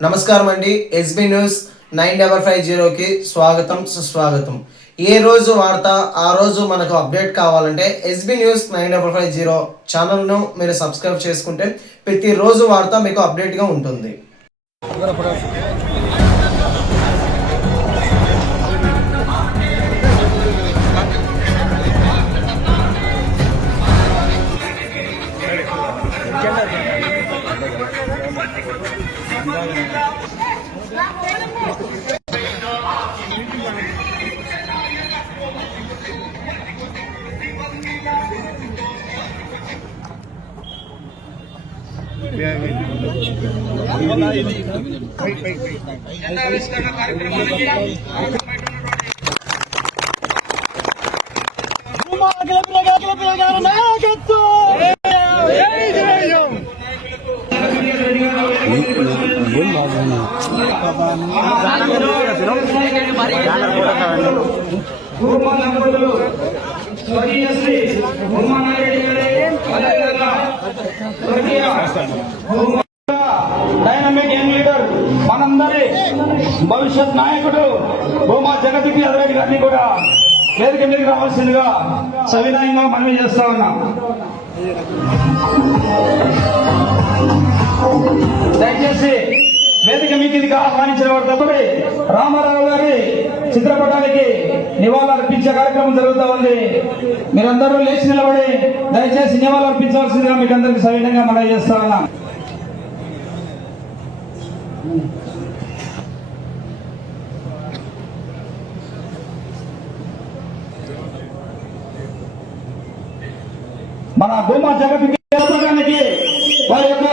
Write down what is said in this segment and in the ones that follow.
నమస్కారం అండి. SB news 9550కి స్వాగతం సుస్వాగతం. ఏ రోజు వార్త ఆ రోజు మనకు అప్డేట్ కావాలంటే ఎస్బీ న్యూస్ 9550 ఛానల్ను మీరు సబ్స్క్రైబ్ చేసుకుంటే ప్రతిరోజు వార్త మీకు అప్డేట్గా ఉంటుంది. డైనమిక్ యంగ్ లీడర్ మనందరి భవిష్యత్ నాయకుడు భూమా జగతికి అదరెడ్డి గారిని కూడా వేదిక మీదకి రావాల్సిందిగా సవినయంగా మనవి చేస్తా ఉన్నాం. దయచేసి వేదిక మీదికి ఆహ్వానించిన వారు తప్పటి రామారావు గారి చిత్రపటానికి నివాళులర్పించే కార్యక్రమం జరుగుతూ ఉంది. మీరందరూ లేచి నిలబడి దయచేసి నివాళులర్పించవలసిందిగా మీకు అందరికీ సవినయంగా మనవి చేస్తా ఉన్నాం. మన భూమా జగతికి వారి యొక్క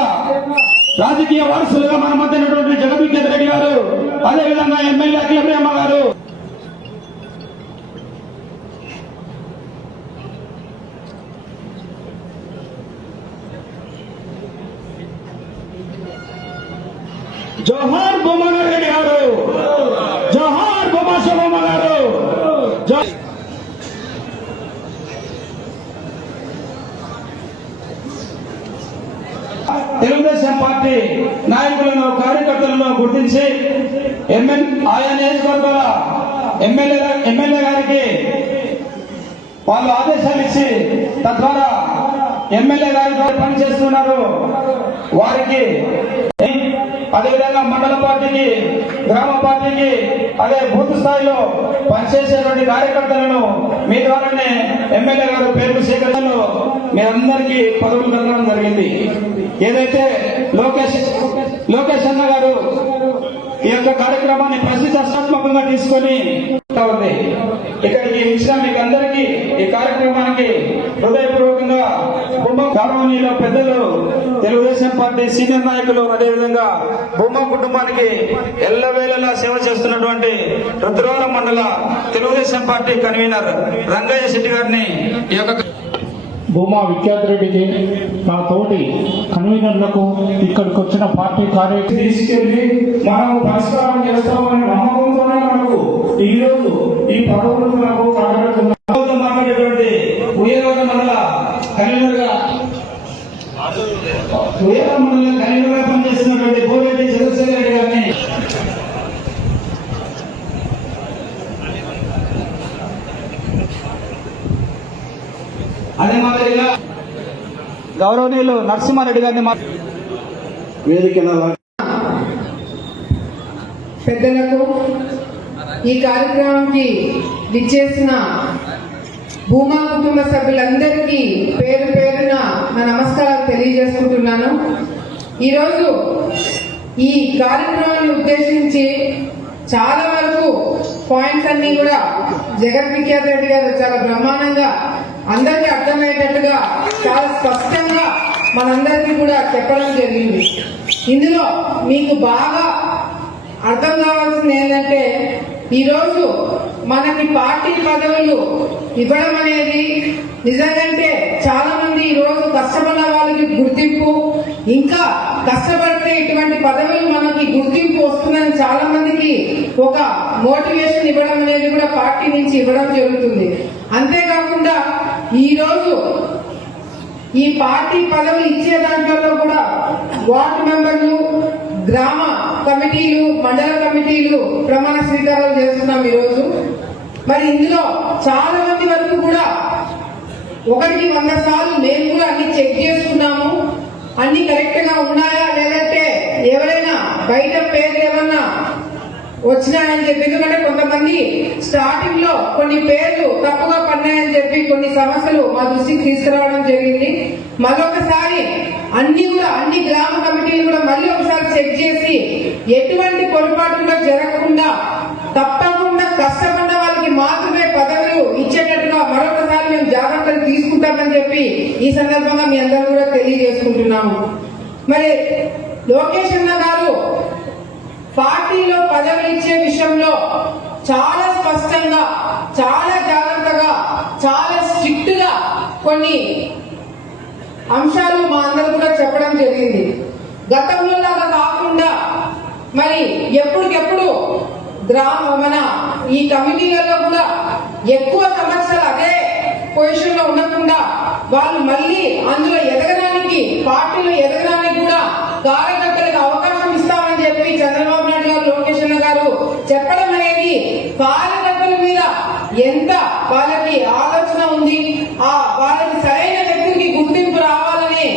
రాజకీయ వారసులుగా మన మధ్య ఉన్నటువంటి జగదీశ్వర్ రెడ్డి గారు, అదేవిధంగా ఎమ్మెల్యే అఖిలప్రియమ్మ గారు, జోహార్ భూమా రెడ్డి గారు, జోహార్ భూమా శోభమ్మ గారు. తెలుగుదేశం పార్టీ నాయకులను కార్యకర్తలను గుర్తించి ఆయా నియోజకవర్గాల ఎమ్మెల్యే గారికి వాళ్ళు ఆదేశాలు ఇచ్చి తద్వారా ఎమ్మెల్యే గారి ద్వారా పనిచేస్తున్నారు. వారికి అదేవిధంగా మండల పార్టీకి, గ్రామ పార్టీకి, అదే బూత్ స్థాయిలో పనిచేసేటువంటి కార్యకర్తలను మీ ద్వారానే ఎమ్మెల్యే గారు పేర్లు సేకరణలో మీరందరికీ పదవులు కలగడం జరిగింది. ఏదైతే లోకేష్ అన్న గారు ఈ యొక్క కార్యక్రమాన్ని ప్రతిష్టాత్మకంగా తీసుకొని ఉంది. ఇక్కడికి వచ్చిన మీకు అందరికీ ఈ కార్యక్రమానికి హృదయపూర్వకంగా గౌరవనీయులు పెద్దలు, తెలుగుదేశం పార్టీ సీనియర్ నాయకులు, అదేవిధంగా భూమా కుటుంబానికి ఎల్లవేళలా సేవ చేస్తున్నటువంటి రుద్రవరం మండల తెలుగుదేశం పార్టీ కన్వీనర్ రంగయ్య శెట్టి గారిని ఈ యొక్క భూమా విఖ్యాతరెడ్డికి, మా తోటి కన్వీనర్లకు, ఇక్కడికి వచ్చిన పార్టీ కార్యక్రమం తీసుకెళ్లి మనం పరిష్కారం చేస్తామనే నమ్మకంతోనే మనకు ఈ రోజు ఈ పదవులు మనకు మాట్లాడేటువంటి ఉయ్యవరం మండల కన్వీనర్గా పనిచేస్తున్నటువంటి బోరెడ్డి చంద్రశేఖర్ రెడ్డి గారిని అదే మాదిరిగా గౌరవనీయులు నరసింహారెడ్డి గారిని వేదిక పెద్దలకు, ఈ కార్యక్రమానికి విచ్చేసిన భూమా కుటుంబ సభ్యులందరికీ పేరు పేరున నా నమస్కారాలు తెలియజేసుకుంటున్నాను. ఈరోజు ఈ కార్యక్రమాన్ని ఉద్దేశించి చాలా వరకు పాయింట్స్ అన్ని కూడా జగన్ విఖ్యాత్ రెడ్డి గారు చాలా బ్రహ్మాండంగా అందరికీ అర్థమయ్యేటట్టుగా చాలా స్పష్టంగా మనందరికీ కూడా చెప్పడం జరిగింది. ఇందులో మీకు బాగా అర్థం కావాల్సింది ఏంటంటే, ఈరోజు మనకి పార్టీ పదవులు ఇవ్వడం అనేది నిజంగానే చాలా మంది ఈరోజు కష్టపడ్డ వాళ్ళకి గుర్తింపు, ఇంకా కష్టపడితే ఇటువంటి పదవులు మనకి గుర్తింపు వస్తుందని చాలా మందికి ఒక మోటివేషన్ ఇవ్వడం అనేది కూడా పార్టీ నుంచి ఇవ్వడం జరుగుతుంది. అంతేకాకుండా ఈ రోజు ఈ పార్టీ పదవులు ఇచ్చే దాంట్లో కూడా వార్డు మెంబర్లు, గ్రామ కమిటీలు, మండల కమిటీలు ప్రమాణ స్వీకారాలు చేస్తున్నాం ఈరోజు. మరి ఇందులో చాలా మంది వరకు కూడా 100 సార్లు మేము కూడా అన్ని చెక్ చేసుకున్నాము. అన్ని కరెక్ట్ గా ఉన్నాయా లేదంటే ఎవరైనా బయట పేర్లు ఏమన్నా వచ్చినాయని చెప్పి, ఎందుకంటే కొంతమంది స్టార్టింగ్ లో కొన్ని పేర్లు తప్పుగా పడినాయని చెప్పి కొన్ని సమస్యలు మా దృష్టికి తీసుకురావడం జరిగింది. మరొకసారి అన్ని గ్రామ కమిటీలు కూడా మళ్ళీ ఒకసారి చెక్ చేసి ఎటువంటి పొరపాటు కూడా జరగకుండా తప్పకుండా కష్టపడ్డ వాళ్ళకి మాత్రమే పదవులు ఇచ్చేటట్టుగా మరొకసారి మేము జాగ్రత్తలు తీసుకుంటామని చెప్పి ఈ సందర్భంగా మీ అందరూ కూడా తెలియజేసుకుంటున్నాము. మరి లోకేష్ అన్న గారు పార్టీలో పదవులు ఇచ్చే విషయంలో చాలా స్పష్టంగా, చాలా జాగ్రత్తగా, చాలా స్ట్రిక్ట్ గా కొన్ని అంశాలు మా అందరూ కూడా చెప్పడం జరిగింది. గతంలో లాగా కాకుండా మరి ఎప్పటికెప్పుడు మన ఈ కమిటీలలో కూడా ఎక్కువ సంవత్సరాలు అదే పొజిషన్ లో ఉండకుండా వాళ్ళు మళ్ళీ అందులో ఎదగడానికి, పార్టీలో ఎదగడానికి కూడా కార్యకర్తలకు అవకాశం ఇస్తామని చెప్పి చంద్రబాబు నాయుడు గారు, లోకేష్ అన్న గారు చెప్పడం అనేది కార్యకర్తల మీద ఎంత వాళ్ళకి ఆలోచన ఉంది, వాళ్ళకి సరైన వ్యక్తికి గుర్తింపు రావాలని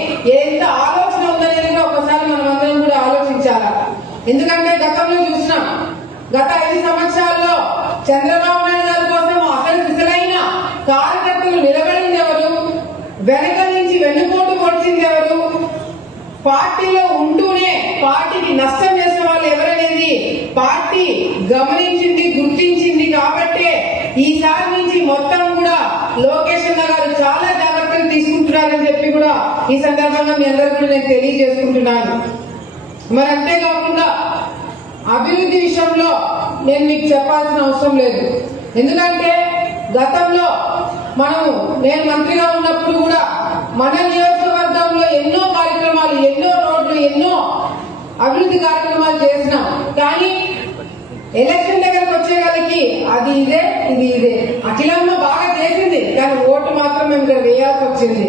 ఎంత ఆలోచన ఉందనేది కూడా ఒకసారి మనం అందరం కూడా ఆలోచించాలి. ఎందుకంటే గతంలో చూసినాం, గత 5 సంవత్సరాల్లో చంద్రబాబు నాయుడు గారి కోసం అసలైన కార్యకర్తలు నిలబడింది ఎవరు, వెనక నుంచి వెన్నుపోటు పొడిచింది ఎవరు, పార్టీలో ఉంటూనే పార్టీకి నష్టం చేసిన వాళ్ళు ఎవరనేది పార్టీ గమనించింది, గుర్తించింది. కాబట్టే ఈసారి నుంచి మొత్తం కూడా లోకేష్ అన్న గారు చాలా జాగ్రత్తలు తీసుకుంటున్నారని చెప్పి కూడా ఈ సందర్భంగా మీ అందరూ కూడా నేను తెలియజేసుకుంటున్నాను. మరి అంతేకాకుండా అభివృద్ధి విషయంలో నేను మీకు చెప్పాల్సిన అవసరం లేదు. ఎందుకంటే గతంలో నేను మంత్రిగా ఉన్నప్పుడు కూడా మన నియోజకవర్గంలో ఎన్నో కార్యక్రమాలు, ఎన్నో రోడ్లు, ఎన్నో అభివృద్ధి కార్యక్రమాలు చేసినాం. కానీ ఎలక్షన్ దగ్గరకు వచ్చేవాళ్ళకి అది ఇదే, ఇది ఇదే, అఖిలంలో బాగా చేసింది కానీ ఓటు మాత్రం మేము ఇక్కడ వేయాల్సి వచ్చింది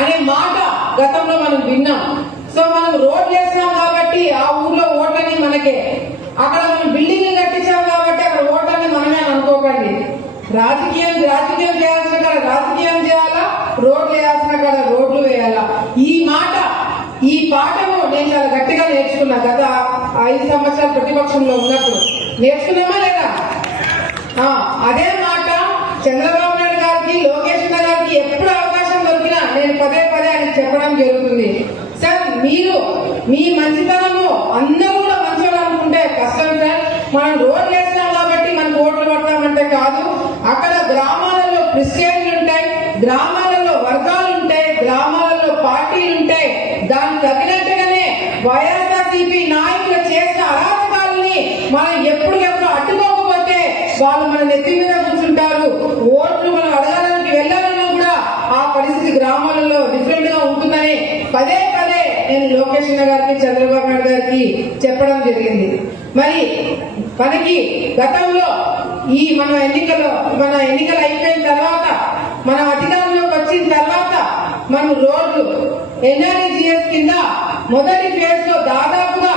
అనే మాట గతంలో మనం విన్నాం. సో మనం రోడ్లు వేసినాం కాబట్టి ఆ ఊర్లో ఓట్లని మనకే, అక్కడ మనం బిల్డింగ్లు కట్టించాం కాబట్టి అక్కడ ఓట్లని మనమే అనుకోకండి. రాజకీయం చేయాల్సిన కాడ రాజకీయం చేయాలా, రోడ్లు వేయాల్సిన కాడ రోడ్లు వేయాలా. ఈ పాఠము నేను చాలా గట్టిగా నేర్చుకున్నా. గత 5 సంవత్సరాలు ప్రతిపక్షంలో ఉన్నప్పుడు నేర్చుకున్నామా లేదా? అదే మాట చంద్రబాబు నాయుడు గారికి, లోకేష్ గారికి ఎప్పుడు అవకాశం దొరికినా నేను పదే ఆయన చెప్పడం జరుగుతుంది. సార్, మీరు మీ మంచితనము అందరూ కూడా మంచిగా అనుకుంటే కష్టం సార్. మనం రోడ్లు వేస్తున్నాం కాబట్టి మనకు ఓట్లు పడతామంటే కాదు. అక్కడ గ్రామాలలో ప్రెస్టేజ్లు ఉంటాయి, గ్రామాలలో వర్గాలు ఉంటాయి, గ్రామాలలో పార్టీలు ఉంటాయి. దానికి తగినట్టుగానే వైఎస్ఆర్సీపీ నాయకులు చేసిన అరాచకాలని మనం ఎప్పటికెప్పుడు అడ్డుకోకపోతే వాళ్ళు మన నెత్తి మీద కూర్చుంటారు. ఓట్లు మనం అడగడానికి వెళ్ళాలన్నా కూడా ఆ పరిస్థితి గ్రామాలలో డిఫరెంట్ గా ఉంటుందని పదే నేను లోకేష్ గారికి, చంద్రబాబు నాయుడు గారికి చెప్పడం జరిగింది. మరి మనకి గతంలో మన ఎన్నికలు అయిపోయిన తర్వాత, మన అధికారంలోకి వచ్చిన తర్వాత మనం రోడ్లు ఎన్ఆర్ఈజీఎస్ కింద మొదటి ఫేజ్ లో దాదాపుగా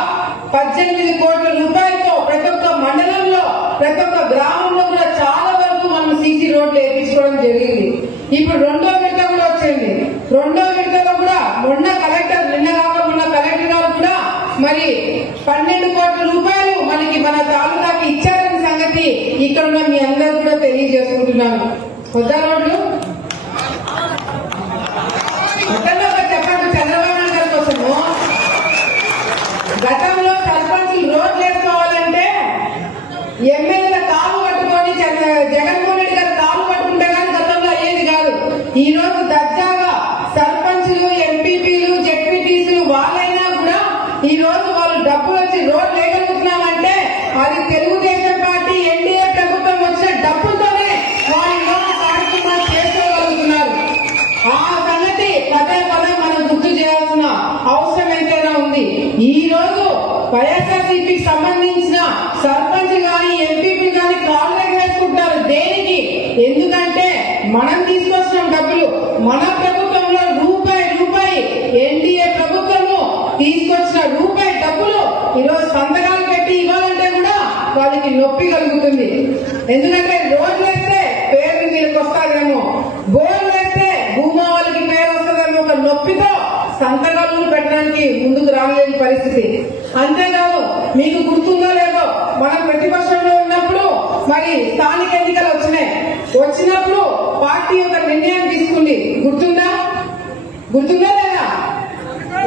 18 కోట్ల రూపాయలతో ప్రతి ఒక్క మండలంలో, ప్రతి ఒక్క గ్రామంలో కూడా చాలా వరకు మనం సీసీ రోడ్లు వేయించుకోవడం జరిగింది. ఇప్పుడు రెండో విడత కూడా వచ్చింది. రెండో విడతలో కూడా నిన్న కలెక్టర్ గారు కూడా మరి 12 కోట్ల రూపాయలు మన తాలూకాకి ఇచ్చారని సంగతి ఇక్కడ ఉన్న మీ అందరూ కూడా తెలియజేసుకుంటున్నాను. కొత్త రోడ్లు చెప్పండి చంద్రబాబు నాయుడు గారి కోసము. గతంలో సర్పంచులు రోడ్లు వేసుకోవాలంటే ఎమ్మెల్యేల కాలు పట్టుకొని జగన్మోహన్ రెడ్డి గారు కాలు పట్టుకుంటే కానీ గతంలో అయ్యేది కాదు. ఈ రోజు దర్జాగా సర్పంచులు, ఎంపీపీలు, జెడ్పీటీసీలు వాళ్ళైనా కూడా ఈ రోజు వాళ్ళు డబ్బులు వచ్చి రోడ్లు వేయగలుగుతున్నామంటే అది తెలుగుదేశం పార్టీ ఎన్డీఏ ప్రభుత్వం వచ్చిన డబ్బులతోనే వాళ్ళు కార్యక్రమాలు చేసుకోగలుగుతున్నారు. ఆ సంగతి పదే మనం గుర్తు చేయాల్సిన అవసరం ఎంతైనా ఉంది. ఈ రోజు వైఎస్ఆర్సీపీకి సంబంధించిన సర్పంచ్ గాని, ఎంపీపీ గాని కాళ్ళు వేసుకుంటారు. దేనికి? ఎందుకంటే మనం తీసుకొచ్చిన డబ్బులు, మన ప్రభుత్వంలో రూపాయి ఎన్డీఏ ప్రభుత్వము తీసుకొచ్చిన రూపాయి డబ్బులు ఈరోజు సంతకాలు వాళ్ళకి నొప్పి కలుగుతుంది. ఎందుకంటే రోడ్లు వేస్తే పేరు వీళ్ళకి వస్తారేమో, బోర్లు వేస్తే భూమా వాళ్ళకి పేరు వస్తుందేమో ఒక నొప్పితో సంతకాలను పెట్టడానికి ముందుకు రాలేని పరిస్థితి. అంతేకాదు, మీకు గుర్తుందో లేదో, మనం ప్రతిపక్షంలో ఉన్నప్పుడు మరి స్థానిక ఎన్నికలు వచ్చినప్పుడు పార్టీ ఒక నిర్ణయం తీసుకుంది. గుర్తుందా లేదా?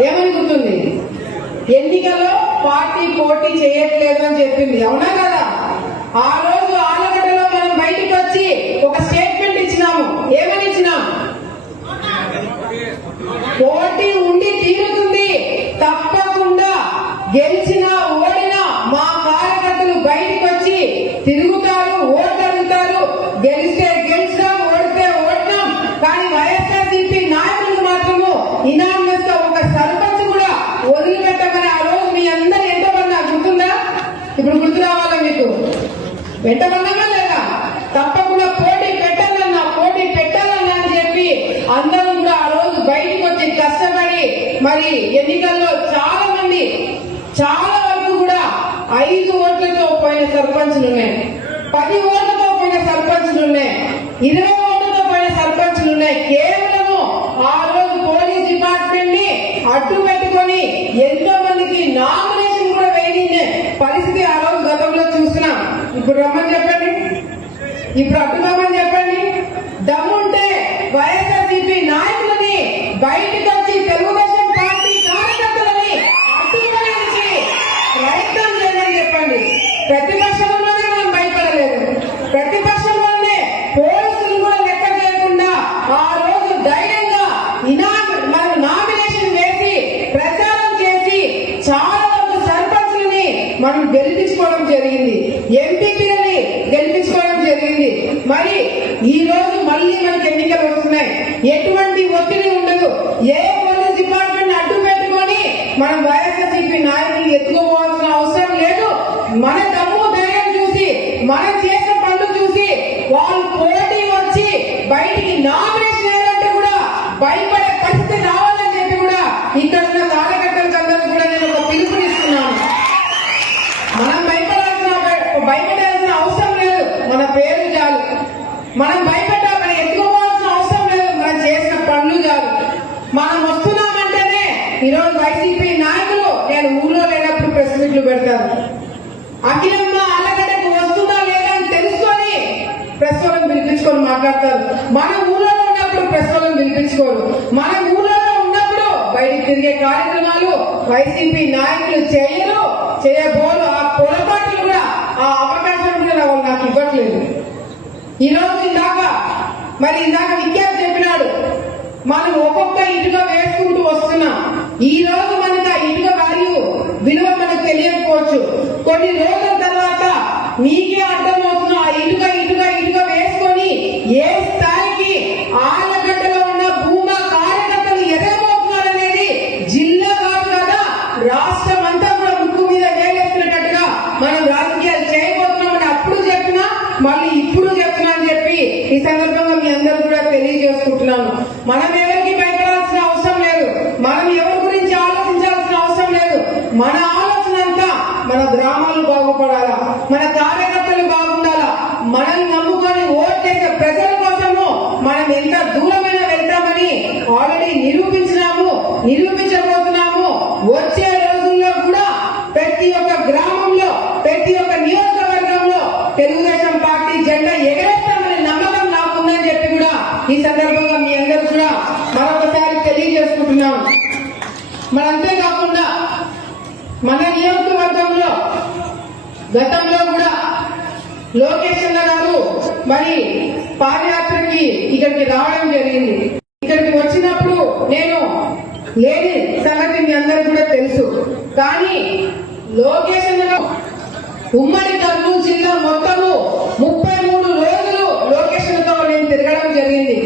ఏమని గుర్తుంది? ఎన్నికల్లో పార్టీ పోటీ చేయట్లేదు అని చెప్పింది. అవునా కదా? ఆ రోజు ఆలగడ్డలో మనం బయటికి వచ్చి ఒక స్టేట్మెంట్ ఇచ్చినాము. ఏమని ఇచ్చినాం? పోటీ ఉండి తీరుతుంది, తప్పకుండా గెలిచినా ఓడినా మా కార్యకర్తలు బయటికి వచ్చి తిరుగుతారు, ఓట్లు అడుగుతారు. గెలిస్తే గెలిచినాం, ఓడితే ఓడినాం. కానీ వైఎస్ఆర్సీపీ నాయకులకు మాత్రము ఇనానిమస్ గా ఒక సర్పంచ్ కూడా వదిలిపెట్టమని ఆ రోజు మీ అందరు ఎంతమన్నా గుర్తుందా? ఇప్పుడు గుర్తు రావాలా మీకు? వెంటమన్నామా లేదా? తప్పకుండా పోటీ పెట్టాలన్నా అని చెప్పి అందరూ కూడా ఆ రోజు బయటికి వచ్చి కష్టపడి మరి ఎన్నికల్లో చాలా వరకు కూడా 5 ఓట్లతో పోయిన సర్పంచులు ఉన్నాయి, 10 ఓట్లతో పోయిన సర్పంచులు ఉన్నాయి, 20 ఓట్లతో పోయిన సర్పంచులు ఉన్నాయి. కేవలము ఆ రోజు పోలీస్ డిపార్ట్మెంట్ ని అడ్డు పెట్టుకొని ఎంతో మందికి నామినేషన్ కూడా వేయని పరిస్థితి ఆ రోజు గతంలో చూస్తున్నాం. ఇప్పుడు రమ్మని చెప్పండి, ఇప్పుడు అడ్డుకోమని చెప్పండి. దమ్ముంటే వైఎస్ఆర్సీపీ నాయకులని బయటకు వచ్చి తెలుగుదేశం పార్టీ కార్యకర్తలని అడ్డుకోవడానికి ప్రయత్నం చేయమని చెప్పండి. ప్రతిపక్షంలోనే మనం భయపడలేదు, ప్రతిపక్షంలోనే పోలీసులు కూడా లెక్క చేయకుండా ఆ రోజు ధైర్యంగా మనం నామినేషన్ వేసి ప్రచారం చేసి చాలా వరకు సర్పంచులని మనం గెలిపించుకోవడం జరిగింది, ఎంపీపీలని గెలిపించుకోవడం జరిగింది. మరి ఈ రోజు మళ్ళీ మనకి ఎన్నికలు వస్తున్నాయి, ఎటువంటి ఒత్తిడి ఉండదు. ఏ పోలీస్ డిపార్ట్మెంట్ అడ్డు పెట్టుకొని మనం వైఎస్ఆర్సీపీ నాయకులు ఎత్తుకోవాల్సిన అవసరం లేదు. మన దమ్ము ధైర్యం చూసి, మనం చేసిన పనులు చూసి వాళ్ళు పోటీ వచ్చి బయటికి నామినేషన్ వేయాలంటే కూడా భయపడే పరిస్థితి రావాలని చెప్పి కూడా ఇక్కడ ఉన్న కార్యకర్తలకు అందరూ కూడా నేను ఒక పిలుపునిస్తున్నాను. మనం భయపడాల్సిన అవసరం లేదు, మన పేరు చాలు. మనం మనం ఎత్తుకోవాల్సిన అవసరం లేదు, మనం చేసిన పనులు చాలు. మనం వస్తున్నామంటేనే ఈరోజు వైసీపీ నాయకులు నేను ఊళ్ళో లేనప్పుడు ప్రెస్ మీట్లు పెడతారు. అఖిలమ్మ ఆలగడ్డకు వస్తుందా లేదా అని తెలుసుకొని ప్రెస్ వాళ్ళని పిలిపించుకొని మాట్లాడతారు. మన ఊళ్ళో ఉన్నప్పుడు ప్రెస్ వాళ్ళని పిలిపించుకోరు. మన ఊళ్ళో ఉన్నప్పుడు బయటికి తిరిగే కార్యక్రమాలు వైసీపీ నాయకులు చేయబోరు. ఆ పొరపాట్లు కూడా, ఆ అవకాశం కూడా వాళ్ళు నాకు ఇవ్వట్లేదు. ఈ రోజు ఇందాక విద్యార్థి చెప్పినాడు, మనం ఒక్కొక్క ఇటుక వేసుకుంటూ వస్తున్నాం. ఈ రోజు మనకు ఆ ఇటుక విలువ మనకు తెలియకపోవచ్చు. కొన్ని రోజుల తర్వాత మీకే అర్థమవుతున్న ఆ ఇటుక వేసుకొని ఏ స్థాయికి ఆలగడ్డలో ఉన్న భూమా కార్యకర్తలు ఎదగబోతున్నారనేది జిల్లా కాదు కదా, రాష్ట్రం అంతా కూడా ముక్కు మీద వేలేస్తున్నట్టుగా మనం రాజకీయాలు చేయబోతున్నామని అప్పుడు చెప్పినా మళ్ళీ ఇప్పుడు చెప్తున్నా అని చెప్పి ఈ సందర్భంగా మీ అందరూ కూడా తెలియజేసుకుంటున్నాను. మనం ఎవరికి భయపడాల్సిన అవసరం లేదు, మనం ఎవరి గురించి ఆలోచించాల్సిన అవసరం లేదు. మన ఆలోచన అంతా మన గ్రామాలు బాగుపడాలా, మన కార్యకర్తలు బాగుండాలా, మనల్ని నమ్ముకొని ఓట్ చేసే ప్రజల కోసము మనం ఎంత దూరమైన వెళ్తామని ఆల్రెడీ నిరూపించబోతున్నాము. వచ్చే రోజుల్లో కూడా ప్రతి ఒక్క గ్రామంలో, ప్రతి ఒక్క నియోజకవర్గంలో తెలుగుదేశం పార్టీ జెండా ఎగరేస్తామనే నమ్మకం నాకుందని చెప్పి కూడా ఈ సందర్భంగా మీ అందరూ కూడా మరొకసారి తెలియజేసుకుంటున్నాం. మరి అంతేకాకుండా మన నియోజకవర్గంలో గతంలో కూడా లోకేష్ అన్న గారు మరి పాదయాత్రకి ఇక్కడికి రావడం జరిగింది. ఇక్కడికి వచ్చినప్పుడు నేను లేని సంగతి మీ అందరూ కూడా తెలుసు. కానీ లోకేష్ అన్న ఉమ్మడి కర్నూలు జిల్లా మొత్తము 33 రోజులు లొకేషన్తో నేను తిరగడం జరిగింది.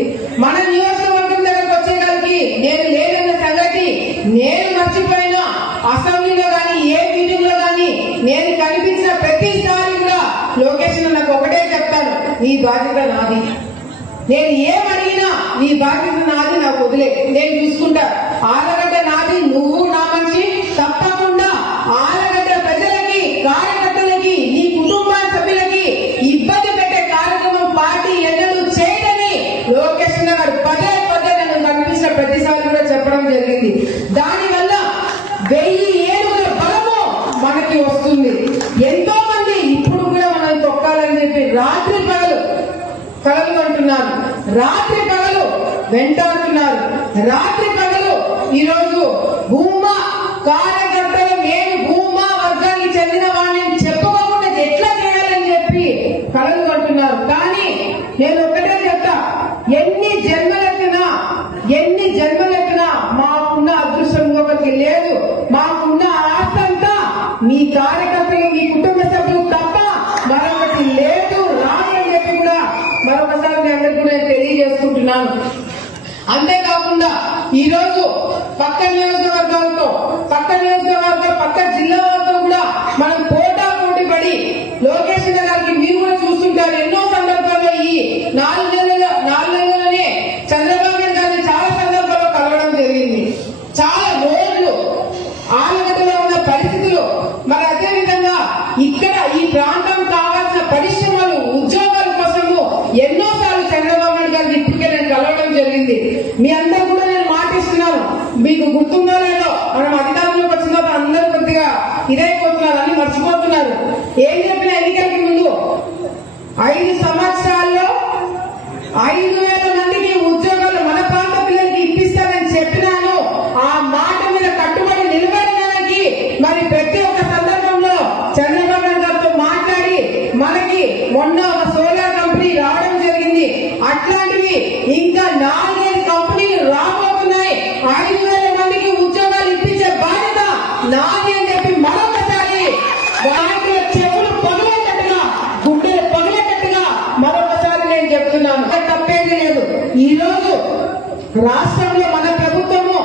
మన నియోజకవర్గం దగ్గరకు వచ్చేసరికి నేను లేదన్న సంగతి నేను మర్చిపోయినా, అసెంబ్లీలో కానీ ఏ మీటింగ్ లో కానీ నేను కనిపించిన ప్రతిసారి కూడా లొకేషన్ నాకు ఒకటే చెప్తాను, నీ బాధ్యత నాది, నేను ఏమడిగినా నీ బాధ్యత నాది, నాకు వదిలే, నేను చూసుకుంటా. ఆలగడ్డ నాది, నువ్వు నా మనిషి, తప్పకుండా ఆలగడ్డ ప్రజలకి, కార్యకర్తలకి, నీ కుటుంబ రాత్రి పగలు వెంటాడుతున్నారు. రాత్రి పగలు ఈరోజు భూమా కార్యకర్తలు మేము భూమా వర్గానికి చెందిన వాళ్ళని చెప్పుకోకుండా ఎట్లా చేయాలని చెప్పి కలలు కంటున్నారు. కానీ నేను ఒకటే చెప్తా, ఎన్ని జన్మలెత్తినా మాకున్న అదృష్టం ఇంకొకరికి లేదు. మాకున్న ఆస్తి అంతా మీ కార్యకర్తలు మీ కుటుంబ సభ్యులు తప్ప మరొకటి లేదు రాదు అని చెప్పి కూడా మరొకసారి మీ అందరికీ కూడా నేను తెలియజేసుకుంటున్నాను. అంతేకాకుండా ఈరోజు పక్క నియోజకవర్గాలతో పక్క జిల్లాలతో కూడా మనం పోటీ పడి లోకేష్ గారికి మీరు కూడా చూస్తుంటారు. ఎన్నో సందర్భాల్లో ఈ 4 నెలలనే చంద్రబాబు నాయుడు గారిని చాలా సందర్భాల్లో కలవడం జరిగింది. చాలా రోజులు ఆలగడ్డలో ఉన్న పరిస్థితులు, మరి అదే విధంగా ఇక్కడ ఈ ప్రాంతం కావాల్సిన పరిశ్రమలు ఉద్యోగాల కోసము ఎన్నోసార్లు చంద్రబాబు నాయుడు గారిని ఇప్పటికే నేను కలవడం జరిగింది. మీ అందరూ కూడా నేను మాటిస్తున్నాను, మీకు గుర్తుందో లేదో మనం అధికారంలోకి వచ్చిన తర్వాత అందరూ కొద్దిగా ఇదైపోతున్నారు, అన్ని మర్చిపోతున్నారు. ఏం చెప్పిన ఎన్నికలకి ముందు 5 సంవత్సరాల్లో 5,000 మందికి ఉద్యోగాలు మన ప్రాంత పిల్లలకి ఇప్పిస్తానని చెప్పినాను. ఆ మాట మీద కట్టుబడి నిలబడడానికి మరి ప్రతి ఒక్క సందర్భంలో చంద్రబాబు నాయుడు గారితో మాట్లాడి మనకి మొన్న ఒక సోలార్ కంపెనీ రావడం జరిగింది. అట్లాంటివి ఇంకా 4-5 కంపెనీలు రాబోతున్నాయి. 5,000 మందికి ఉద్యోగాలు ఇప్పించే బాధ్యత నాది అని చెప్పి మరొకసారి నాయకుల చెవులు పగిలేటట్టుగా గుండెలు పగిలేటట్టుగా మరొకసారి నేను చెప్తున్నాను. తప్పేది లేదు. ఈ రోజు రాష్ట్రంలో మన ప్రభుత్వము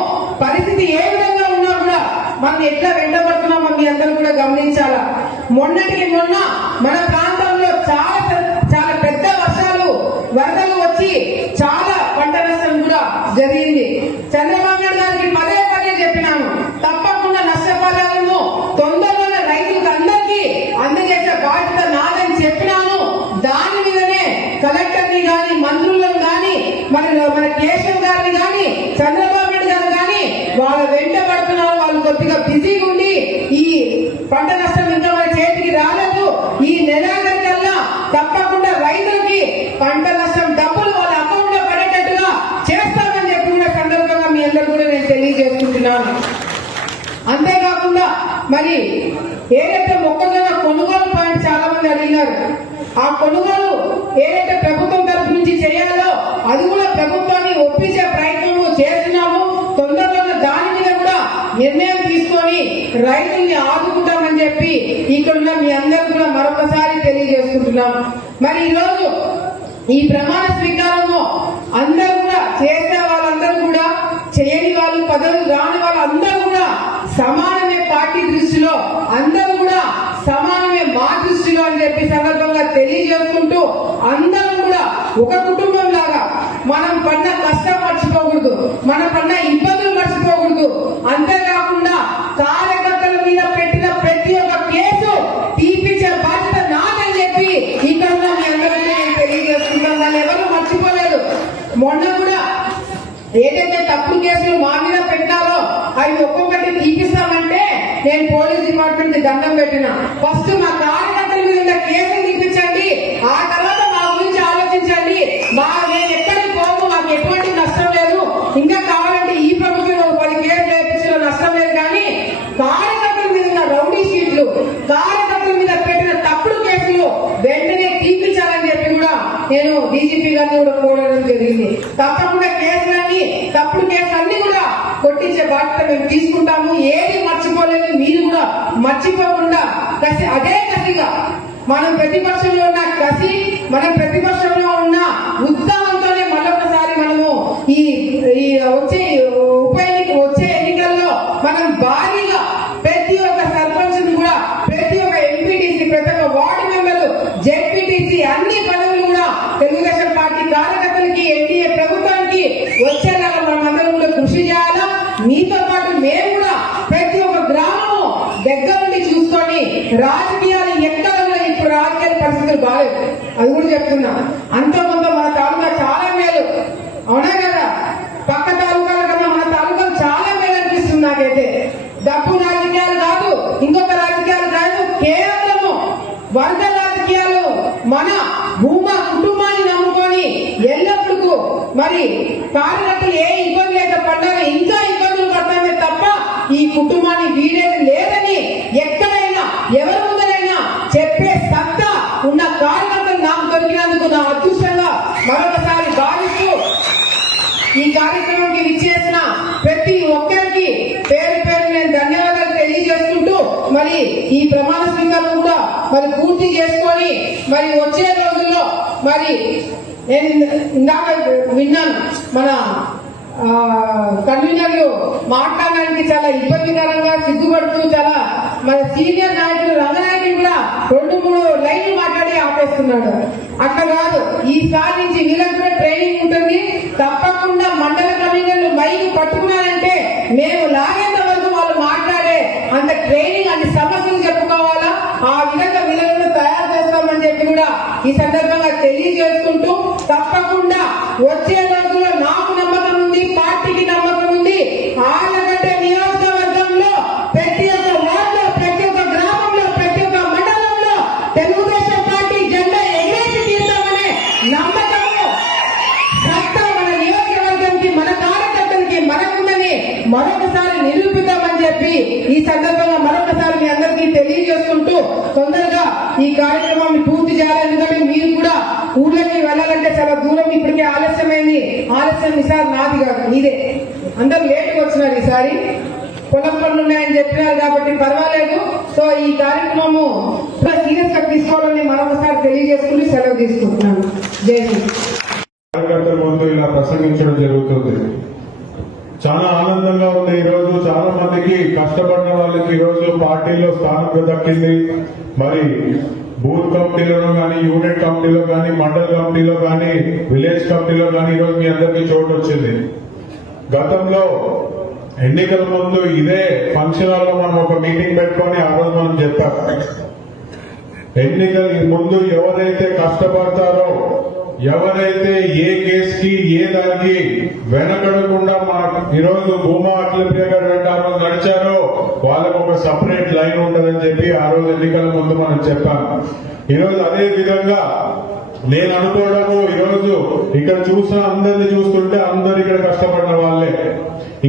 పరిస్థితి ఏ విధంగా ఉన్నా కూడా మనం ఎట్లా వెంటబడుతున్నామో మీ అందరూ కూడా గమనించాలా. మొన్నటికి మొన్న మన ప్రాంతంలో చాలా పెద్ద వరదలు వచ్చి చాలా పంట నష్టం కూడా జరిగింది. చంద్రబాబు నాయుడు గారికి పదే చెప్పినాను, తప్పకుండా నష్టపరిహారము తొందరలోనే రైతులకు అందరికీ అందజేసే బాధ్యత నాదని చెప్పినాను. దాని మీదనే కలెక్టర్ని గాని మంత్రులను గాని మన కేశవ్ గారిని గాని చంద్రబాబు నాయుడు గారు గాని వాళ్ళ వెంట పడుతున్నారు. వాళ్ళు కొద్దిగా బిజీగా ఉండి ఈ పంట నష్టం ఇంకా మన చేతికి రాలేదు. ఈ నెలాఖరికల్లా తప్పకుండా రైతులకి పంట నష్టం డబ్బులు వాళ్ళ అకౌంట్ లో పడేటట్టుగా చేస్తామని చెప్పి కూడా సందర్భంగా మీ అందరూ కూడా నేను తెలియజేసుకుంటున్నాను. అంతేకాకుండా మరి ఏదైతే మొక్కజొన్న కొనుగోలు పాయింట్ చాలా మంది అడిగినారు, ఆ కొనుగోలు ఏదైతే ప్రభుత్వం తరఫు నుంచి చేయాలో అది కూడా ప్రభుత్వాన్ని ఒప్పించే ప్రయత్నము చేస్తున్నాము. తొందరలో దాని మీద కూడా నిర్ణయం తీసుకొని రైతుల్ని ఆదుకుంటామని చెప్పి ఇక్కడున్న మీ అందరూ కూడా మరొకసారి తెలియజేసుకుంటున్నాం. మరి ఈరోజు ఈ ప్రమాణ స్వీకారము అందరూ కూడా చేసిన వాళ్ళందరూ కూడా చేయని వాళ్ళు పదవులు రాని వాళ్ళందరూ కూడా సమానమే. పార్టీ దృష్టిలో అందరూ కూడా సమానమే మా దృష్టిలో అని చెప్పి సందర్భంగా తెలియజేసుకుంటూ అందరూ కూడా ఒక కుటుంబం లాగా మనం పడిన కష్టం మర్చిపోకూడదు, మనం పడిన ఇబ్బందులు మర్చిపోకూడదు. అంతేకాకుండా కార్యకర్తల మీద పెట్టిన ప్రతి ఒక్క కేసు తీపించే బాధ్యత నాదని చెప్పి ఇక్కడ మీ అందరికీ నేను తెలియజేస్తున్నాను. దాన్ని ఎవరు మర్చిపోలేదు. మొన్న కూడా ఏదైతే తప్పుడు కేసులు మా మీద పెట్టాలో అవి ఒక్కొక్కటి తీపిస్తామంటే నేను పోలీస్ డిపార్ట్మెంట్ దండం పెట్టిన. ఫస్ట్ మా కార్యకర్తల మీద ఉన్న కేసులు తీపించండి, ఆ తర్వాత మా గురించి ఆలోచించండి. నేను ఎక్కడికి పోము, మాకు ఎటువంటి నష్టం లేదు. ఇంకా కావాలంటే ఈ ప్రభుత్వం 10 కేసులు వేయించడం నష్టం లేదు. కానీ కార్యకర్తల మీద ఉన్న రౌడీ షీట్లు, కార్యకర్తల మీద పెట్టిన తప్పుడు కేసులు వెంటనే తీపించాలని చెప్పి కూడా నేను డీజీపీ గారిని కూడా కోరడం జరిగింది. తప్పకుండా తప్పుడు కేసులన్నీ కూడా కొట్టించే బాధ్యత మేము తీసుకుంటాము. ఏది మర్చిపోలేదు, మీరు కూడా మర్చిపోకుండా అదే కసిగా మనం ప్రతిపక్షంలో ఉన్న కసి, మనం ప్రతిపక్షంలో ఉన్న ఉత్సాహంతోనే మరొకసారి మనము ఈ వచ్చే ఎన్నికల్లో మనం భారీగా ప్రతి ఒక్క సర్పంచ్ కూడా, ప్రతి ఒక్క ఎంపీటీసీ, ప్రతి ఒక్క వార్డు మెంబర్లు, జెడ్పీటీసీ అన్ని పదవులు కూడా తెలుగుదేశం పార్టీ కార్యకర్తలకి, ఎన్డీఏ ప్రభుత్వానికి వచ్చేలా మనమందరం కూడా కృషి చేయాలా. మీతో పాటు మేము కూడా ప్రతి ఒక్క గ్రామము దగ్గరుండి చూసుకొని రాజకీయాలు ఎక్కడ కూడా ఇప్పుడు రాజకీయ పరిస్థితులు బాగాలేదు, అది కూడా చెప్తున్నా. అంతకుముందు మన తాలూకా చాలా మేలు, అవునా కదా? పక్క తాలూకాల కన్నా మన తాలూకాలు చాలా మేలు అనిపిస్తుంది నాకైతే. డబ్బు రాజకీయాలు కాదు, ఇంకొక రాజకీయాలు కాదు, కేవలము వర్గ రాజకీయాలు. మన భూమా కుటుంబాన్ని నమ్ముకొని ఎల్లప్పుడూ మరి కార్యకర్తలు ఏ ఇబ్బంది లేక పడ్డాక ఇంకా ఇబ్బందులు పడతామే తప్ప ఈ కుటుంబాన్ని వీడేది లేదని ఎక్కడైనా ఎవరి ముందరైనా చెప్పే సత్తా ఉన్న కార్యకర్తలు నాకు దొరికినందుకు నా అదృష్టంగా మరొకసారి భావిస్తూ ఈ కార్యక్రమానికి విచ్చేసిన ప్రతి ఒక్కరికి పేరు పేరు నేను ధన్యవాదాలు తెలియజేసుకుంటూ మరి ఈ ప్రమాణ స్వీకారం కూడా మరి పూర్తి చేసుకొని మరి వచ్చే రోజుల్లో మరి నేను ఇందాక విన్నాను మన కన్వీనర్లు మాట్లాడడానికి చాలా ఇబ్బందికరంగా సిగ్గుపడుతూ చాలా మన సీనియర్ నాయకులు రంగనాయకులు కూడా 2-3 లైన్లు మాట్లాడి ఆపేస్తున్నాడు. అట్లా కాదు, ఈసారి నుంచి వీళ్ళకి కూడా ట్రైనింగ్ ఉంటుంది. తప్పకుండా మండల కన్వీనర్లు మైక్ పట్టుకున్నారంటే మేము లాగేంత వరకు వాళ్ళు మాట్లాడే అంత ట్రైనింగ్ అన్ని సమస్యలు చెప్పుకోవాలా, ఆ విధంగా వీళ్ళని తయారు చేస్తామని చెప్పి కూడా ఈ సందర్భంగా తెలియజేసుకుంటూ తప్పకుండా వచ్చే రోజుల్లో నాకు నమ్మకం ఉంది, పార్టీకి నమ్మకం ఉంది. ఆలగడ్డ నియోజకవర్గంలో ప్రతి ఒక్క వార్డులో, ప్రతి ఒక్క గ్రామంలో, ప్రతి ఒక్క మండలంలో తెలుగుదేశం పార్టీ జెండా ఎగరేసి తీస్తామనే నమ్మకము సత్తా మన నియోజకవర్గానికి, మన కార్యకర్తలకి మనకుందని మరొకసారి నిరూపిద్దామని చెప్పి ఈ సందర్భంగా మరొకసారి మీ అందరికీ తెలియజేసుకుంటూ తొందరగా ఈ కార్యక్రమాన్ని పూర్తి చేయాలి. ఎందుకంటే మీరు కూడా ఊళ్ళకి వెళ్ళాలంటే చాలా దూరం, ఇప్పటికే ఆలస్యమైంది. ఆలస్యం ఈసారి నాది కాదు, మీదే. అందరూ లేట్గా వచ్చినారు ఈసారి, పొలం పనులు ఉన్నాయని చెప్పినారు కాబట్టి పర్వాలేదు. సో ఈ కార్యక్రమము సీరియస్ గా తీసుకోవాలని మరొకసారి తెలియజేసుకుని సెలవు తీసుకుంటున్నాను. జై హింద్. కార్యకర్తల ముందు ఇలా ప్రసంగించడం జరుగుతుంది. చాలా ఆనందంగా ఉంది. ఈ రోజు చాలా మందికి కష్టపడిన వాళ్ళకి ఈ రోజు పార్టీలో స్థానం దక్కింది. మరి బూత్ కమిటీలో కానీ, యూనిట్ కమిటీలో కానీ, మండల్ కమిటీలో కానీ, విలేజ్ కమిటీలో కానీ ఈరోజు మీ అందరికీ చోటు వచ్చింది. గతంలో ఎన్నికల ముందు ఇదే ఫంక్షన్ హాల్ లో మనం ఒక మీటింగ్ పెట్టుకొని ఆ రోజు మనం చెప్పాం, ఎన్నికల ముందు ఎవరైతే కష్టపడతారో, ఎవరైతే ఏ కేసుకి ఏ దానికి వెనకడకుండా ఈరోజు భూమా అఖిలప్రియ గారు ఆ రోజు నడిచారో వాళ్ళకు ఒక సపరేట్ లైన్ ఉంటుందని చెప్పి ఆ రోజు ఎన్నికల ముందు మనం చెప్పాం. ఈరోజు అదే విధంగా నేను అనుకోవడము, ఈరోజు ఇక్కడ చూసిన అందరినీ చూస్తుంటే అందరు ఇక్కడ కష్టపడిన వాళ్ళే.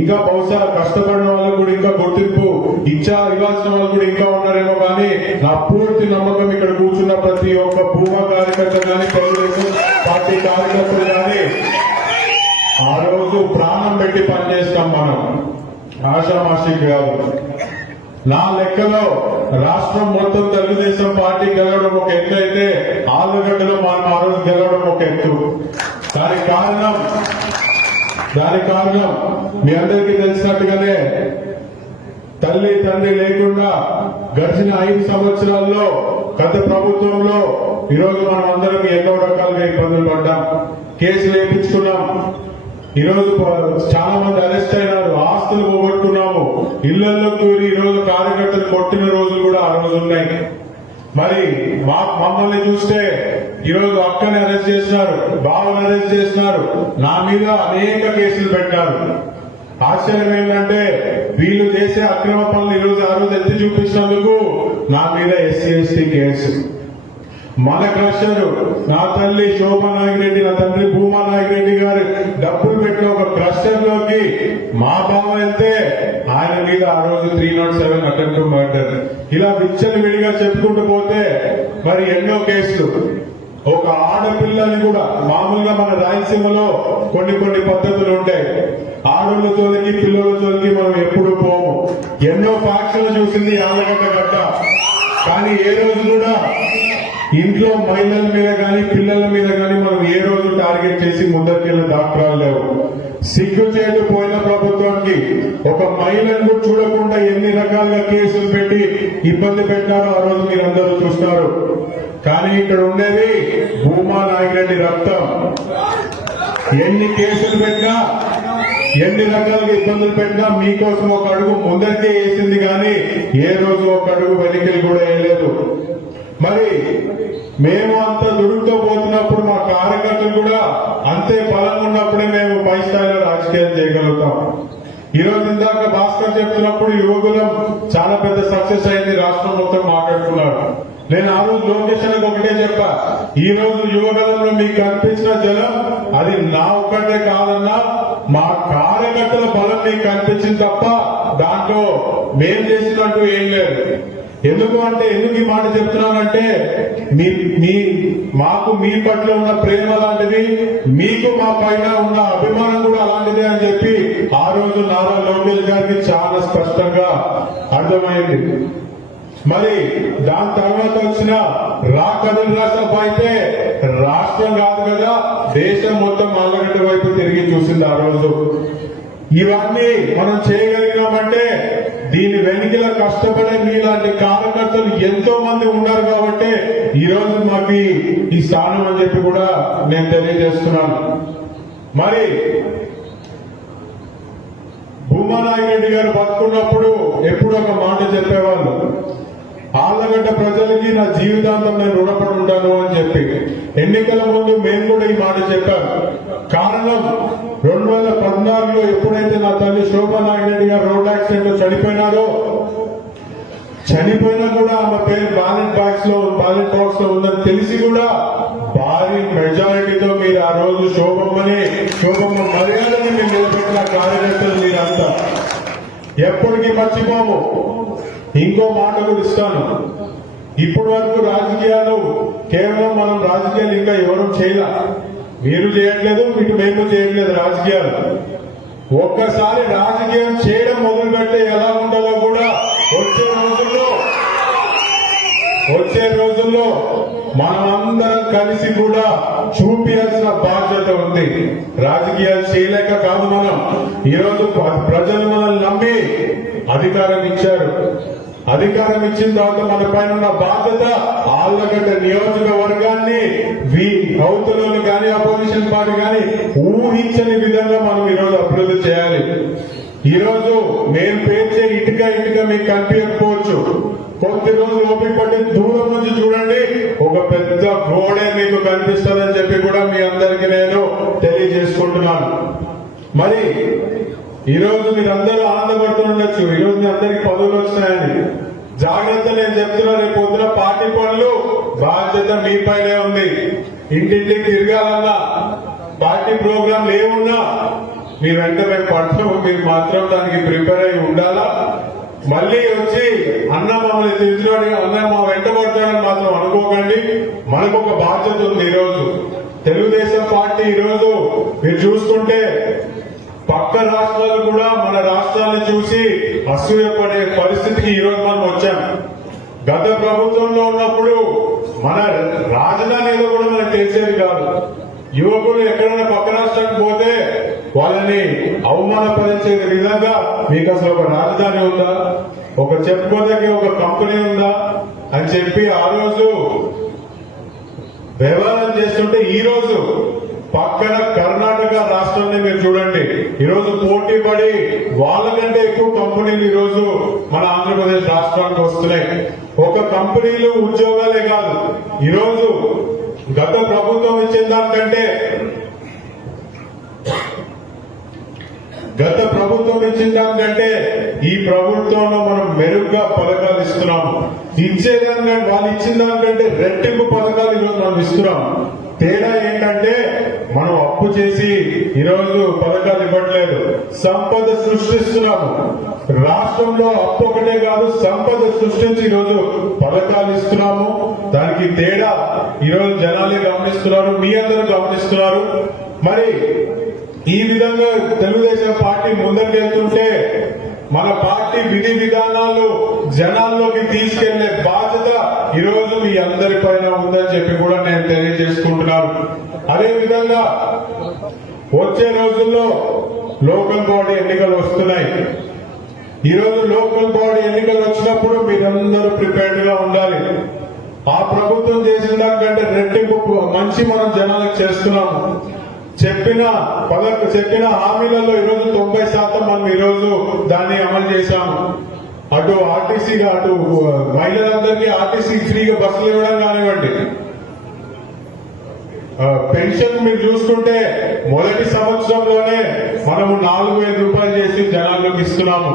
ఇంకా బహుశా కష్టపడిన వాళ్ళకు కూడా ఇంకా గుర్తింపు ఇవ్వాల్సిన వాళ్ళు కూడా ఇంకా ఉన్నారేమో, కానీ నా పూర్తి నమ్మకం ఇక్కడ కూర్చున్న ప్రతి ఒక్క భూమా కార్యకర్త కానీ, తెలుగుదేశం పార్టీ కార్యకర్తలు కానీ ఆ రోజు ప్రాణం పెట్టి పనిచేస్తాం మనం, ఆషామాషి కాదు. నా లెక్కలో రాష్ట్రం మొత్తం తెలుగుదేశం పార్టీ గెలవడం ఒక ఎత్తు అయితే, ఆలగడ్డలో మనం ఆ రోజు గెలవడం ఒక ఎత్తు. దానికి కారణం మీ అందరికీ తెలిసినట్టుగానే తల్లి తండ్రి లేకుండా గడిచిన 5 సంవత్సరాల్లో గత ప్రభుత్వంలో ఈరోజు మనం అందరం ఎన్నో రకాలుగా ఇబ్బందులు పడ్డాం, కేసులు వేయించుకున్నాం. ఈరోజు చాలా మంది అరెస్ట్ అయినారు, ఆస్తులు పోగొట్టుకున్నాము, ఇళ్లలో కూరి ఈరోజు కార్యకర్తలు కొట్టిన రోజులు కూడా ఆ రోజు ఉన్నాయి. మరి మమ్మల్ని చూస్తే ఈరోజు అక్కని అరెస్ట్ చేసినారు, బావని అరెస్ట్ చేసినారు, నా మీద అనేక కేసులు పెట్టారు. ఆశ్చర్యం ఏంటంటే వీళ్ళు చేసే అక్రమ పనులు ఈరోజు ఆ రోజు ఎత్తి చూపించినందుకు నా మీద ఎస్సీ ఎస్టీ కేసు. మన క్రషర్ నా తల్లి శోభా నాగిరెడ్డి, నా తండ్రి భూమా నాగిరెడ్డి గారు డబ్బులు పెట్టిన ఒక క్రషర్ లోకి మా బావ వెళ్తే ఆయన మీద ఆ రోజు 307 అటెంప్ట్ మర్డర్. ఇలా విచ్చలు విడిగా చెప్పుకుంటూ పోతే మరి ఎన్నో కేసులు. ఒక ఆడపిల్లని కూడా మామూలుగా మన రాయలసీమలో కొన్ని పద్ధతులు ఉంటాయి, ఆడోళ్ళ జోలికి పిల్లల జోలికి మనం ఎప్పుడు పోము. ఎన్నో ఫ్యాక్షన్లు చూసింది ఆలగడ్డ గడ్డ, కానీ ఏ రోజు కూడా ఇంట్లో మహిళల మీద కానీ పిల్లల మీద కానీ మనం ఏ రోజు టార్గెట్ చేసి ముందరికెళ్ళిన దాఖలాలు లేవు. సిగ్గుచేటు పోయిన ప్రభుత్వానికి ఒక మహిళను చూడకుండా ఎన్ని రకాలుగా కేసులు పెట్టి ఇబ్బంది పెట్టారో ఆ రోజు మీరందరూ చూస్తారు. కానీ ఇక్కడ ఉండేది భూమా నాగిరెడ్డి రక్తం. ఎన్ని కేసులు పెట్టినా, ఎన్ని రకాలుగా ఇబ్బందులు పెట్టినా మీకోసం ఒక అడుగు ముందరికే వేసింది, కానీ ఏ రోజు ఒక అడుగు వెనక్కి కూడా వేయలేదు. మరి మేము అంత దుడుకుతో పోతున్నప్పుడు మా కార్యకర్తలు కూడా అంతే బలంగా ఉన్నప్పుడే మేము పై స్థాయిలో రాజకీయాలు చేయగలుగుతాం. ఈరోజు ఇందాక భాస్కర్ చెప్తున్నప్పుడు యువకులం చాలా పెద్ద సక్సెస్ అయింది, రాష్ట్రం మొత్తం మాట్లాడుతున్నారు. నేను ఆ రోజు లోకేషన్ ఒకటే చెప్పా, ఈ రోజు యువగలంలో మీకు కనిపించిన జనం అది నా ఒక్కటే కాదన్నా మా కార్యకర్తల బలం మీకు కనిపించింది తప్ప దాంట్లో మేం చేసినట్టు ఏం లేదు. ఎందుకు ఈ మాట చెప్తున్నానంటే మాకు మీ పట్ల ఉన్న ప్రేమ లాంటిది, మీకు మా పైన ఉన్న అభిమానం కూడా అలాంటిదే అని చెప్పి ఆ రోజు నారా లోకేష్ గారికి చాలా స్పష్టంగా అర్థమైంది. మరి దాని తర్వాత వచ్చిన కదిలిరా సభ అయితే రాష్ట్రం కాదు కదా, దేశం మొత్తం ఆళ్ళగడ్డ వైపు తిరిగి చూసింది ఆ రోజు. ఇవన్నీ మనం చేయగలిగినామంటే దీని వెనుకల కష్టపడే మీలాంటి కార్యకర్తలు ఎంతో మంది ఉన్నారు కాబట్టి ఈ రోజు మాకు ఈ స్థానం అని చెప్పి కూడా నేను తెలియజేస్తున్నాను. మరి భూమానాయుడు గారు బతుకున్నప్పుడు ఎప్పుడు ఒక మాట చెప్పేవాళ్ళు, ఆళ్ళగడ్డ ప్రజలకి నా జీవితాంతం నేను రుణపడి ఉంటాను అని చెప్పి. ఎన్నికల ముందు మేము కూడా ఈ మాట చెప్పాం. కారణం 2014లో ఎప్పుడైతే నా తల్లి శోభానాయుడు గారు రోడ్ యాక్సిడెంట్ లో చనిపోయినా కూడా ఆమె పేరు బ్యాలెట్ బాక్స్ లో ఉందని తెలిసి కూడా భారీ మెజారిటీతో మీరు ఆ రోజు శోభమ్మ మర్యాదని మీరు నిలబెట్టిన కార్యకర్తలు మీరంతా ఎప్పటికీ మర్చిపోము. ఇంకో మాట కూడా ఇస్తాను, ఇప్పటి వరకు రాజకీయాలు కేవలం మనం రాజకీయాలు ఇంకా ఎవరూ చేయలే, మీరు చేయట్లేదు, ఇటు మేము చేయట్లేదు రాజకీయాలు. ఒక్కసారి రాజకీయం చేయడం మొదలుపెడితే ఎలా ఉండాలో కూడా వచ్చే రోజుల్లో మనమందరం కలిసి కూడా చూపించాల్సిన బాధ్యత ఉంది. రాజకీయాలు చేయలేక కాదు మనం. ఈరోజు ప్రజలు మనల్ని నమ్మి అధికారం ఇచ్చారు. అధికారం ఇచ్చిన తర్వాత మన పైన ఉన్న బాధ్యత ఆళ్ళగడ్డ నియోజకవర్గాన్ని అవతలను కానీ అపోజిషన్ పార్టీ కానీ ఊహించని విధంగా మనం ఈరోజు అభివృద్ధి చేయాలి. ఈరోజు మేము పేర్చే ఇటుక మీకు కనిపించకపోవచ్చు, కొద్ది రోజులు ఓపిక పట్టి దూరం నుంచి చూడండి, ఒక పెద్ద గోడే మీకు కనిపిస్తుందని చెప్పి కూడా మీ అందరికీ నేను తెలియజేసుకుంటున్నాను. మరి ఈరోజు మీరందరూ ఆనందపడుతుండొచ్చు, ఈరోజు మీ అందరికి పదవులు వచ్చినాయని. జాగ్రత్త, నేను చెప్తున్నా, రేపు పొద్దున పార్టీ పనులు బాధ్యత మీ పైనే ఉంది. ఇంటింటికి తిరగాలన్నా, పార్టీ ప్రోగ్రాంలు ఏమున్నా మీ వెంట మేము పడతాము, మీరు మాత్రం దానికి ప్రిపేర్ అయి ఉండాలా. మళ్ళీ వచ్చి అన్న మమ్మల్ని తెలిసినాడు, అన్న మా వెంట పడతాడని మాత్రం అనుకోకండి. మనకు ఒక బాధ్యత ఉంది. ఈరోజు తెలుగుదేశం పార్టీ ఈరోజు మీరు చూసుకుంటే పక్క రాష్ట్రాలు కూడా మన రాష్ట్రాన్ని చూసి అసూయపడే పరిస్థితికి ఈరోజు మనం వచ్చాం. గత ప్రభుత్వంలో ఉన్నప్పుడు మన రాజధాని ఏదో కూడా మనకు తెలిసేది కాదు. యువకులు ఎక్కడైనా పక్క రాష్ట్రానికి పోతే వాళ్ళని అవమానపరిచే విధంగా మీకు అసలు ఒక రాజధాని ఉందా, ఒక చెప్పుకోదగ్గ ఒక కంపెనీ ఉందా అని చెప్పి ఆ రోజు వ్యవహారం చేస్తుంటే ఈ రోజు పక్కన కర్ణాటక రాష్ట్రాన్ని మీరు చూడండి, ఈరోజు పోటీ పడి వాళ్ళకంటే ఎక్కువ కంపెనీలు ఈరోజు మన ఆంధ్రప్రదేశ్ రాష్ట్రానికి వస్తున్నాయి. ఒక కంపెనీలు ఉద్యోగాలే కాదు, ఈరోజు గత ప్రభుత్వం ఇచ్చిన దానికంటే ఈ ప్రభుత్వంలో మనం మెరుగ్గా పథకాలు ఇస్తున్నాము. ఇచ్చేదానికంటే వాళ్ళు ఇచ్చిన దానికంటే రెట్టింపు పథకాలు ఈరోజు మనం ఇస్తున్నాం. తేడా ఏంటంటే మనం అప్పు చేసి ఈరోజు పథకాలు ఇవ్వట్లేదు, సంపద సృష్టిస్తున్నాము. రాష్ట్రంలో అప్పు ఒకటే కాదు, సంపద సృష్టించి ఈరోజు పథకాలు ఇస్తున్నాము. దానికి తేడా ఈరోజు జనాలే గమనిస్తున్నారు, మీ అందరూ గమనిస్తున్నారు. మరి ఈ విధంగా తెలుగుదేశం పార్టీ ముందరికెళ్తుంటే మన పార్టీ విధి విధానాలు జనాల్లోకి తీసుకెళ్లే బాధ్యత ఈరోజు మీ అందరి పైన ఉందని చెప్పి కూడా నేను తెలియజేసుకుంటున్నాను. అదేవిధంగా వచ్చే రోజుల్లో లోకల్ బాడీ ఎన్నికలు వస్తున్నాయి. ఈరోజు లోకల్ బాడీ ఎన్నికలు వచ్చినప్పుడు మీరందరూ ప్రిపేర్డ్ గా ఉండాలి. ఆ ప్రభుత్వం చేసిన దానికంటే రెట్టింపు మంచి మనం జనాలకు చేస్తున్నాము. చెప్పిన హామీలలో ఈరోజు 90% మనం ఈరోజు దాన్ని అమలు చేశాము. అటు ఆర్టీసీగా, అటు మహిళలందరికీ ఆర్టీసీ ఫ్రీగా బస్సులు ఇవ్వడం కానివ్వండి, పెన్షన్ మీరు చూసుకుంటే మొదటి సంవత్సరంలోనే మనము 4,000 రూపాయలు చేసి జనాల్లోకి ఇస్తున్నాము.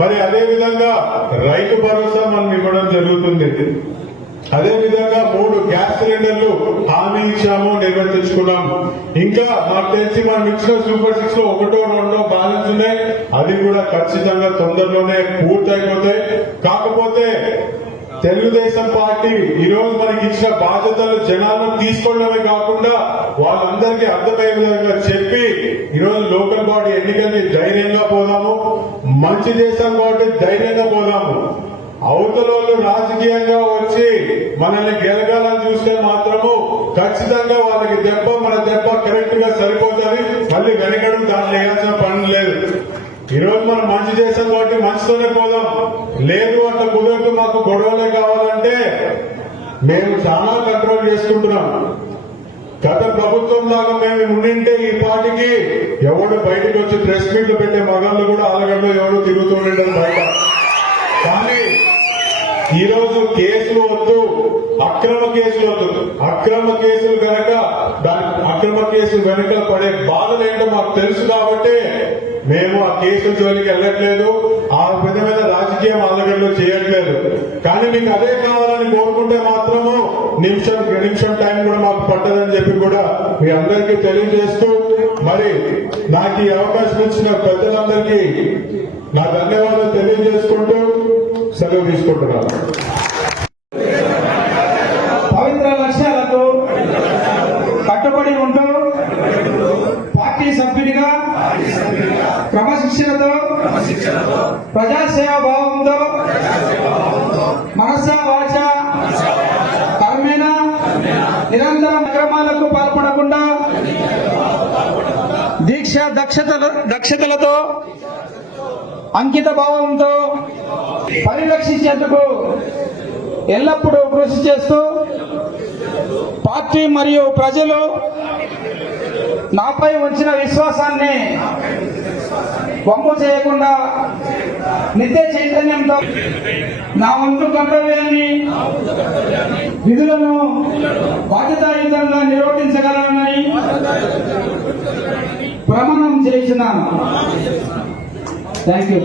మరి అదే విధంగా రైతు భరోసా మనం ఇవ్వడం జరుగుతుంది. అదే విధంగా 3 గ్యాస్ సిలిండర్లు హామీ ఇచ్చాము, నిర్వర్తించుకున్నాము. ఇంకా మాకు తెలిసి మనం ఇచ్చిన సూపర్ 6 లో 1, 2 బ్యాలెన్స్ ఉన్నాయి. అది కూడా ఖచ్చితంగా తొందరలోనే పూర్తయిపోతాయి. కాకపోతే తెలుగుదేశం పార్టీ ఈ రోజు మనకి ఇచ్చిన బాధ్యతలు జనాలను తీసుకోవడమే కాకుండా వాళ్ళందరికీ అర్థమయ్యే విధంగా చెప్పి ఈ రోజు లోకల్ బాడీ ఎన్నికల్ని ధైర్యంగా పోదాము, మంచి చేశాం కాబట్టి ధైర్యంగా పోదాము. అవతల వాళ్ళు రాజకీయంగా వచ్చి మనల్ని గెలగాలని చూస్తే మాత్రము ఖచ్చితంగా వాళ్ళకి దెబ్బ మన దెబ్బ కరెక్ట్ గా సరిపోతుంది. మళ్ళీ వెనకడం దాన్ని వేయాల్సిన పని లేదు. ఈ రోజు మనం మంచి చేసాం కాబట్టి మంచితోనే పోదాం. లేదు అట్లా కుదరదు, మాకు గొడవలే కావాలంటే మేము చాలా కంట్రోల్ చేసుకుంటున్నాం. గత ప్రభుత్వం లాగా మేము ఉండింటే ఈ పార్టీకి ఎవడు బయటకు వచ్చి ప్రెస్ మీట్లు పెట్టే మగాళ్ళు కూడా ఆలగడ్డలో ఎవరు తిరుగుతుండడం బయట. కానీ ఈ రోజు కేసులు వద్దు, అక్రమ కేసులు వద్దు. అక్రమ కేసులు కనుక అక్రమ కేసులు వెనుక పడే బాధలు ఏంటో మాకు తెలుసు కాబట్టి మేము ఆ కేసుల జోలికి వెళ్ళట్లేదు, ఆ విధమైన రాజకీయం ఆలగడ్డలో చేయట్లేదు. కానీ మీకు అదే కావాలని కోరుకుంటే మాత్రము నిమిషం టైం కూడా మాకు పట్టదని చెప్పి కూడా మీ అందరికీ తెలియజేస్తూ, మరి నాకు ఈ అవకాశం ఇచ్చిన పెద్దలందరికీ నా ధన్యవాదాలు తెలియజేసుకుంటూ సెలవు తీసుకుంటున్నాను. పవిత్ర లక్ష్యాలకు కట్టుబడి ఉంటూ పార్టీ సభ్యుడిగా క్రమశిక్షణతో ప్రజాసేవ భావంతో మనస వాచ కర్మేణ నిరంతరం అక్రమాలకు పాల్పడకుండా దీక్ష దక్షతలతో అంకిత భావంతో పరిరక్షించేందుకు ఎల్లప్పుడూ కృషి చేస్తూ పార్టీ మరియు ప్రజలు నాపై ఉంచిన విశ్వాసాన్ని వమ్ము చేయకుండా నిత్య చైతన్యంతో నా వంతు కర్తవ్యాన్ని విధులను బాధ్యతాయుతంగా నిర్వర్తించగలనని ప్రమాణం చేస్తున్నాను. Thank you.